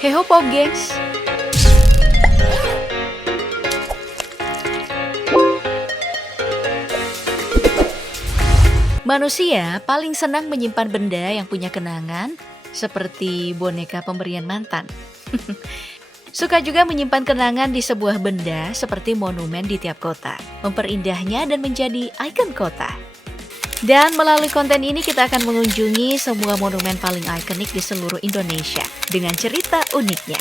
Heho Pop gengs! Manusia paling senang menyimpan benda yang punya kenangan, seperti boneka pemberian mantan. Suka juga menyimpan kenangan di sebuah benda seperti monumen di tiap kota, memperindahnya dan menjadi ikon kota. Dan melalui konten ini kita akan mengunjungi semua monumen paling ikonik di seluruh Indonesia dengan cerita uniknya.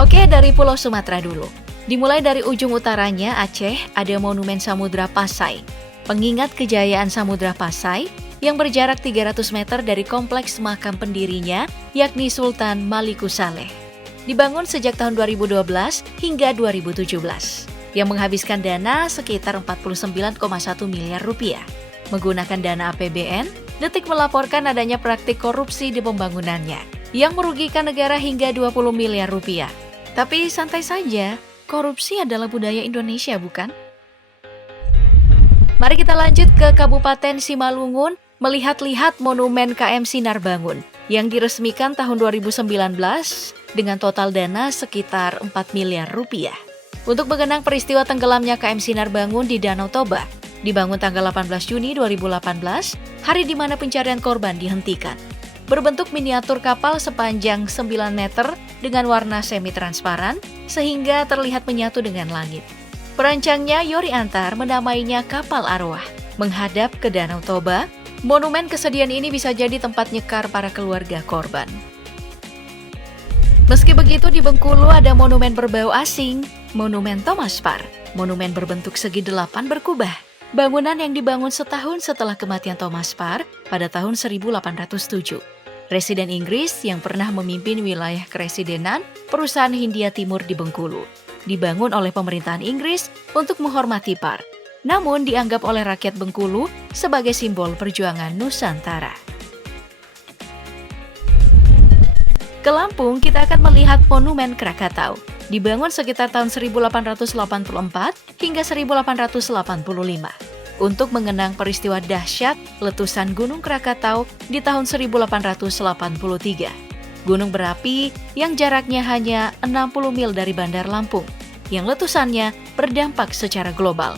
Oke, dari Pulau Sumatera dulu. Dimulai dari ujung utaranya Aceh, ada Monumen Samudra Pasai, pengingat kejayaan Samudra Pasai yang berjarak 300 meter dari kompleks makam pendirinya, yakni Sultan Malikusaleh. Dibangun sejak tahun 2012 hingga 2017, yang menghabiskan dana sekitar 49,1 miliar rupiah. Menggunakan dana APBN, Detik melaporkan adanya praktik korupsi di pembangunannya, yang merugikan negara hingga 20 miliar rupiah. Tapi santai saja, korupsi adalah budaya Indonesia, bukan? Mari kita lanjut ke Kabupaten Simalungun, melihat-lihat Monumen KM Sinar Bangun yang diresmikan tahun 2019 dengan total dana sekitar 4 miliar rupiah. Untuk mengenang peristiwa tenggelamnya KM Sinar Bangun di Danau Toba, dibangun tanggal 18 Juni 2018, hari di mana pencarian korban dihentikan. Berbentuk miniatur kapal sepanjang 9 meter dengan warna semi-transparan, sehingga terlihat menyatu dengan langit. Perancangnya Yori Antar menamainya Kapal Arwah. Menghadap ke Danau Toba, monumen kesedihan ini bisa jadi tempat nyekar para keluarga korban. Meski begitu, di Bengkulu ada monumen berbau asing, Monumen Thomas Parr, monumen berbentuk segi 8 berkubah. Bangunan yang dibangun setahun setelah kematian Thomas Parr pada tahun 1807. Residen Inggris yang pernah memimpin wilayah keresidenan perusahaan Hindia Timur di Bengkulu. Dibangun oleh pemerintahan Inggris untuk menghormati Parr, namun dianggap oleh rakyat Bengkulu sebagai simbol perjuangan Nusantara. Ke Lampung, kita akan melihat Monumen Krakatau. Dibangun sekitar tahun 1884 hingga 1885 untuk mengenang peristiwa dahsyat letusan Gunung Krakatau di tahun 1883. Gunung berapi yang jaraknya hanya 60 mil dari Bandar Lampung, yang letusannya berdampak secara global.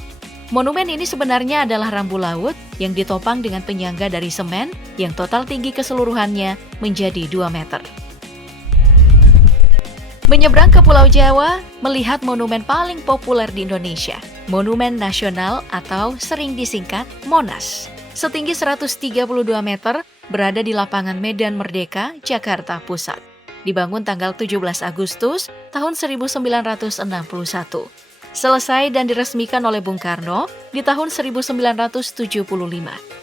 Monumen ini sebenarnya adalah rambu laut yang ditopang dengan penyangga dari semen yang total tinggi keseluruhannya menjadi 2 meter. Menyeberang ke Pulau Jawa, melihat monumen paling populer di Indonesia, Monumen Nasional atau sering disingkat Monas. Setinggi 132 meter, berada di lapangan Medan Merdeka, Jakarta Pusat. Dibangun tanggal 17 Agustus tahun 1961. Selesai dan diresmikan oleh Bung Karno di tahun 1975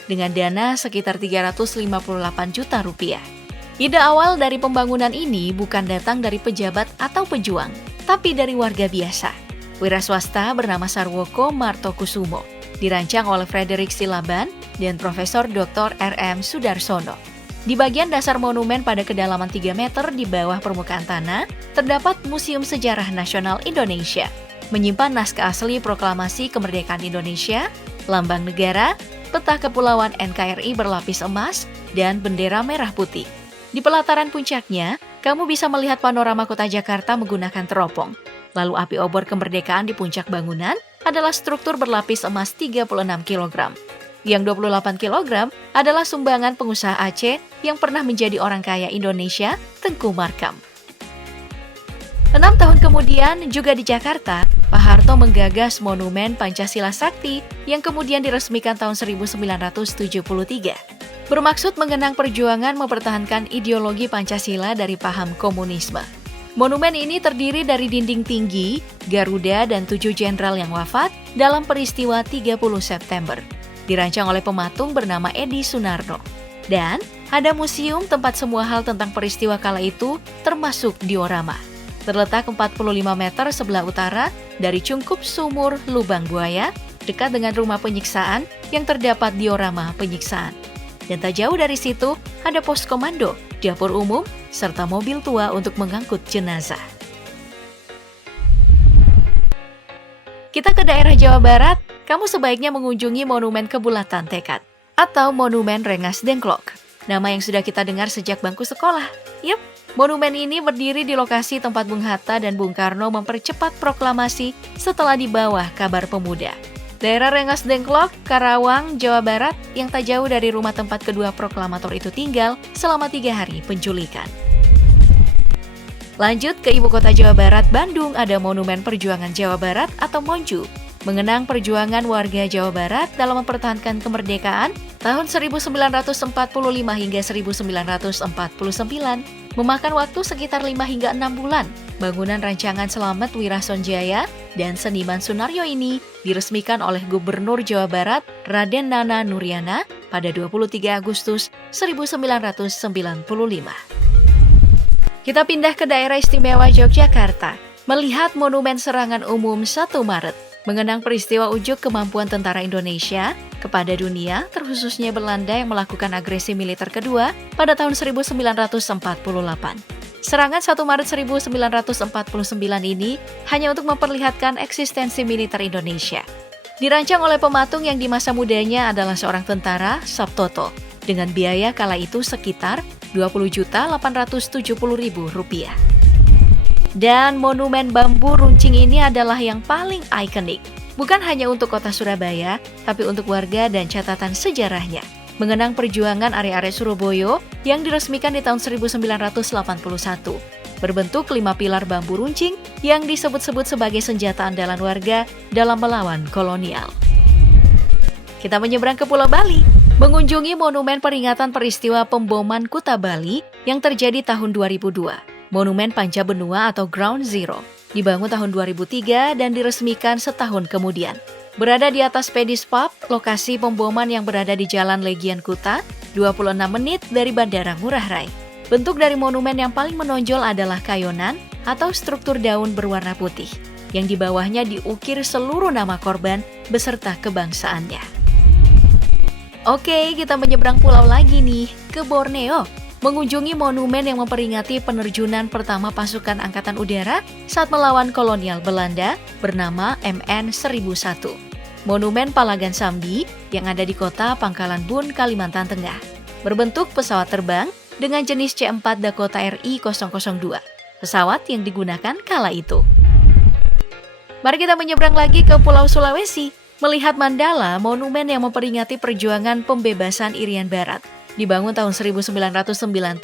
dengan dana sekitar 358 juta rupiah. Ide awal dari pembangunan ini bukan datang dari pejabat atau pejuang, tapi dari warga biasa. Wira swasta bernama Sarwoko Martokusumo, dirancang oleh Frederick Silaban dan Profesor Dr. R.M. Sudarsono. Di bagian dasar monumen pada kedalaman 3 meter di bawah permukaan tanah, terdapat Museum Sejarah Nasional Indonesia, menyimpan naskah asli proklamasi kemerdekaan Indonesia, lambang negara, peta kepulauan NKRI berlapis emas, dan bendera merah putih. Di pelataran puncaknya, kamu bisa melihat panorama kota Jakarta menggunakan teropong. Lalu api obor kemerdekaan di puncak bangunan adalah struktur berlapis emas 36 kg. Yang 28 kg adalah sumbangan pengusaha Aceh yang pernah menjadi orang kaya Indonesia, Tengku Markam. 6 tahun kemudian, juga di Jakarta, Pak Harto menggagas Monumen Pancasila Sakti yang kemudian diresmikan tahun 1973. Bermaksud mengenang perjuangan mempertahankan ideologi Pancasila dari paham komunisme. Monumen ini terdiri dari dinding tinggi, Garuda, dan 7 jenderal yang wafat dalam peristiwa 30 September. Dirancang oleh pematung bernama Edi Sunarno. Dan ada museum tempat semua hal tentang peristiwa kala itu, termasuk diorama. Terletak 45 meter sebelah utara dari Cungkup Sumur Lubang Buaya, dekat dengan rumah penyiksaan yang terdapat diorama penyiksaan. Dan tak jauh dari situ, ada pos komando, dapur umum, serta mobil tua untuk mengangkut jenazah. Kita ke daerah Jawa Barat, kamu sebaiknya mengunjungi Monumen Kebulatan Tekad atau Monumen Rengas Dengklok. nama yang sudah kita dengar sejak bangku sekolah. Yup, monumen ini berdiri di lokasi tempat Bung Hatta dan Bung Karno mempercepat proklamasi setelah di bawah Kabar Pemuda. Daerah Rengas Dengklok, Karawang, Jawa Barat yang tak jauh dari rumah tempat kedua proklamator itu tinggal selama 3 hari penculikan. Lanjut ke ibu kota Jawa Barat, Bandung, ada Monumen Perjuangan Jawa Barat atau Monju, mengenang perjuangan warga Jawa Barat dalam mempertahankan kemerdekaan tahun 1945 hingga 1949, memakan waktu sekitar 5 hingga 6 bulan. Bangunan rancangan Slamet Wirasonjaya dan seniman Sunaryo ini diresmikan oleh Gubernur Jawa Barat Raden Nana Nuryana pada 23 Agustus 1995. Kita pindah ke daerah istimewa Yogyakarta, melihat Monumen Serangan Umum 1 Maret, mengenang peristiwa ujuk kemampuan tentara Indonesia kepada dunia, terkhususnya Belanda yang melakukan agresi militer kedua pada tahun 1948. Serangan 1 Maret 1949 ini hanya untuk memperlihatkan eksistensi militer Indonesia. Dirancang oleh pematung yang di masa mudanya adalah seorang tentara, Sabtoto, dengan biaya kala itu sekitar Rp20.870.000. Dan monumen bambu runcing ini adalah yang paling ikonik, bukan hanya untuk kota Surabaya, tapi untuk warga dan catatan sejarahnya, mengenang perjuangan area-area Surabaya yang diresmikan di tahun 1981, berbentuk 5 pilar bambu runcing yang disebut-sebut sebagai senjata andalan warga dalam melawan kolonial. Kita menyeberang ke Pulau Bali, mengunjungi monumen peringatan peristiwa pemboman Kuta Bali yang terjadi tahun 2002. Monumen Panca Benua atau Ground Zero, dibangun tahun 2003 dan diresmikan setahun kemudian. Berada di atas Pedis Pub, lokasi pemboman yang berada di Jalan Legian Kuta, 26 menit dari Bandara Ngurah Rai. Bentuk dari monumen yang paling menonjol adalah kayonan atau struktur daun berwarna putih, yang di bawahnya diukir seluruh nama korban beserta kebangsaannya. Oke, kita menyeberang pulau lagi nih, ke Borneo, mengunjungi monumen yang memperingati penerjunan pertama pasukan Angkatan Udara saat melawan kolonial Belanda bernama MN 1001. Monumen Palagan Sambi yang ada di kota Pangkalan Bun, Kalimantan Tengah, berbentuk pesawat terbang dengan jenis C4 Dakota RI-002, pesawat yang digunakan kala itu. Mari kita menyeberang lagi ke Pulau Sulawesi, melihat Mandala, monumen yang memperingati perjuangan pembebasan Irian Barat, dibangun tahun 1994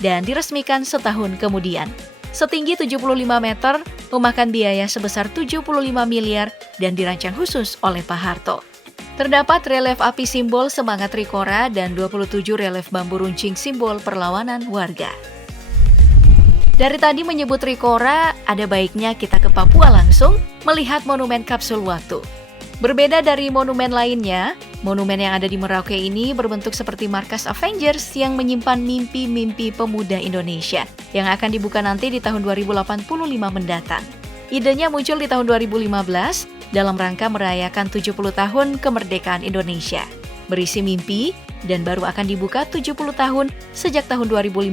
dan diresmikan setahun kemudian. Setinggi 75 meter, memakan biaya sebesar 75 miliar dan dirancang khusus oleh Pak Harto. Terdapat relief api simbol semangat Trikora dan 27 relief bambu runcing simbol perlawanan warga. Dari tadi menyebut Trikora, ada baiknya kita ke Papua langsung melihat monumen kapsul waktu. Berbeda dari monumen lainnya, monumen yang ada di Merauke ini berbentuk seperti markas Avengers yang menyimpan mimpi-mimpi pemuda Indonesia yang akan dibuka nanti di tahun 2085 mendatang. Idenya muncul di tahun 2015 dalam rangka merayakan 70 tahun kemerdekaan Indonesia. Berisi mimpi dan baru akan dibuka 70 tahun sejak tahun 2015.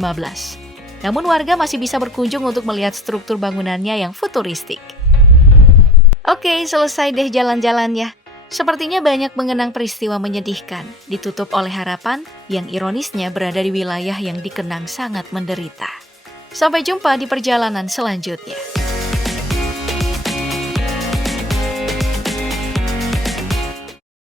Namun warga masih bisa berkunjung untuk melihat struktur bangunannya yang futuristik. Oke, selesai deh jalan-jalannya. Sepertinya banyak mengenang peristiwa menyedihkan, ditutup oleh harapan yang ironisnya berada di wilayah yang dikenang sangat menderita. Sampai jumpa di perjalanan selanjutnya.